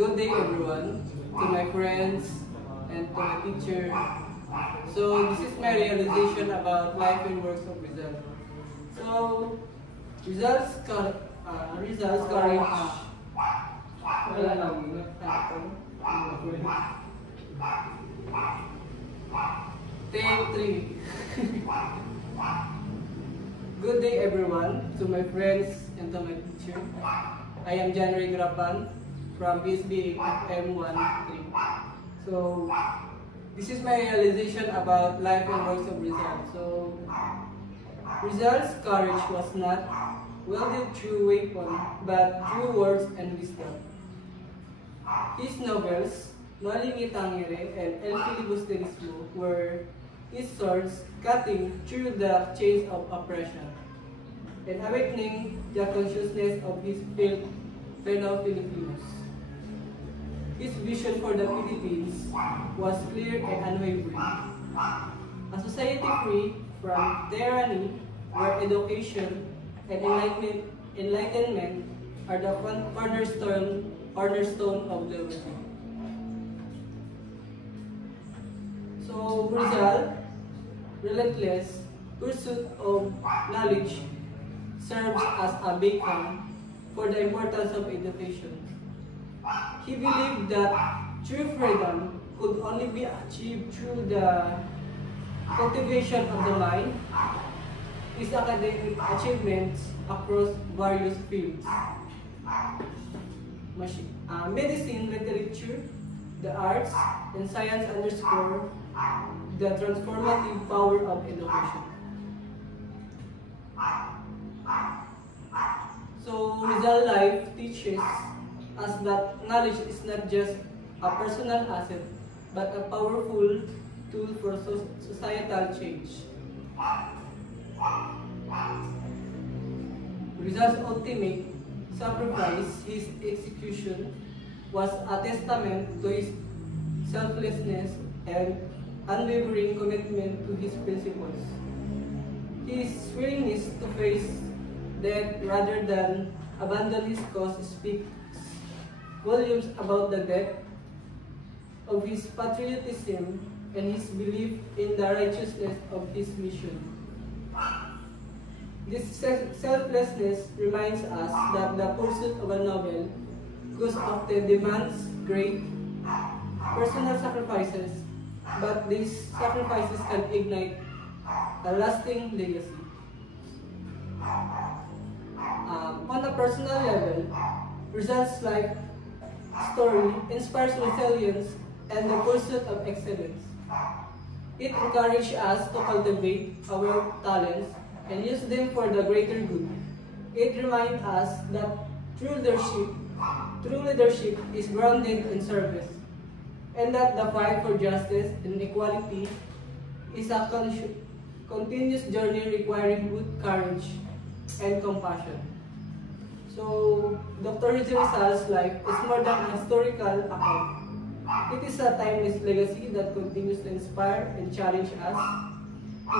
Good day everyone, to my friends and to my teacher. So this is my realization about life and works of Rizal. So results courage. Wala lang. Take 3. Good day everyone, to my friends and to my teacher. I am John Ray Grapan from BSB M13. So this is my realization about life and works of Rizal. So Rizal's courage was not wielded through weapon, but through words and wisdom. His novels, Malingi Tangere and El Filibusterismo, were his swords cutting through the chains of oppression and awakening the consciousness of his fellow Filipinos. His vision for the Philippines was clear and unwavering. A society free from tyranny, where education and enlightenment are the cornerstone of liberty. So Rizal, relentless pursuit of knowledge, serves as a beacon for the importance of education. He believed that true freedom could only be achieved through the cultivation of the mind. His academic achievements across various fields: medicine, literature, the arts, and science underscore the transformative power of education. So Rizal life teaches us that knowledge is not just a personal asset, but a powerful tool for societal change. Rizal's ultimate sacrifice, his execution, was a testament to his selflessness and unwavering commitment to his principles. His willingness to face death rather than abandon his cause speaks volumes about the depth of his patriotism and his belief in the righteousness of his mission. This selflessness reminds us that the pursuit of a noble cause often demands great personal sacrifices, but these sacrifices can ignite a lasting legacy. On a personal level, Rizal's life story inspires resilience and the pursuit of excellence. It encourages us to cultivate our talents and use them for the greater good. It reminds us that true leadership is grounded in service, and that the fight for justice and equality is a continuous journey requiring good courage and compassion. So, Dr. Rizal's life is more than a historical account. It is a timeless legacy that continues to inspire and challenge us.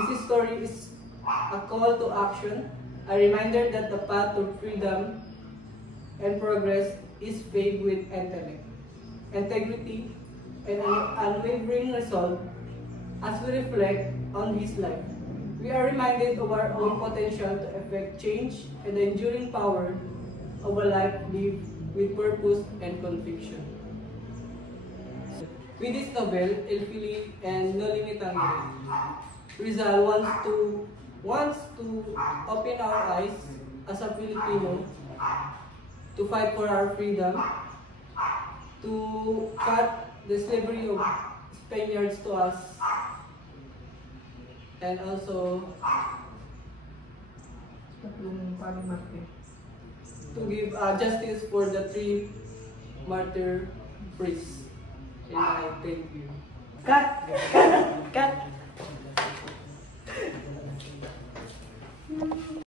His story is a call to action, a reminder that the path to freedom and progress is paved with intellect, integrity, and an unwavering resolve. As we reflect on his life, we are reminded of our own potential to effect change and the enduring power of a life lived with purpose and conviction. With this novel, El Fili and Malingi Tangere, Rizal wants to open our eyes as a Filipino to fight for our freedom, to cut the slavery of Spaniards to us, and also to give justice for the 3 martyr priests. And I thank you. Cut! Cut! Cut!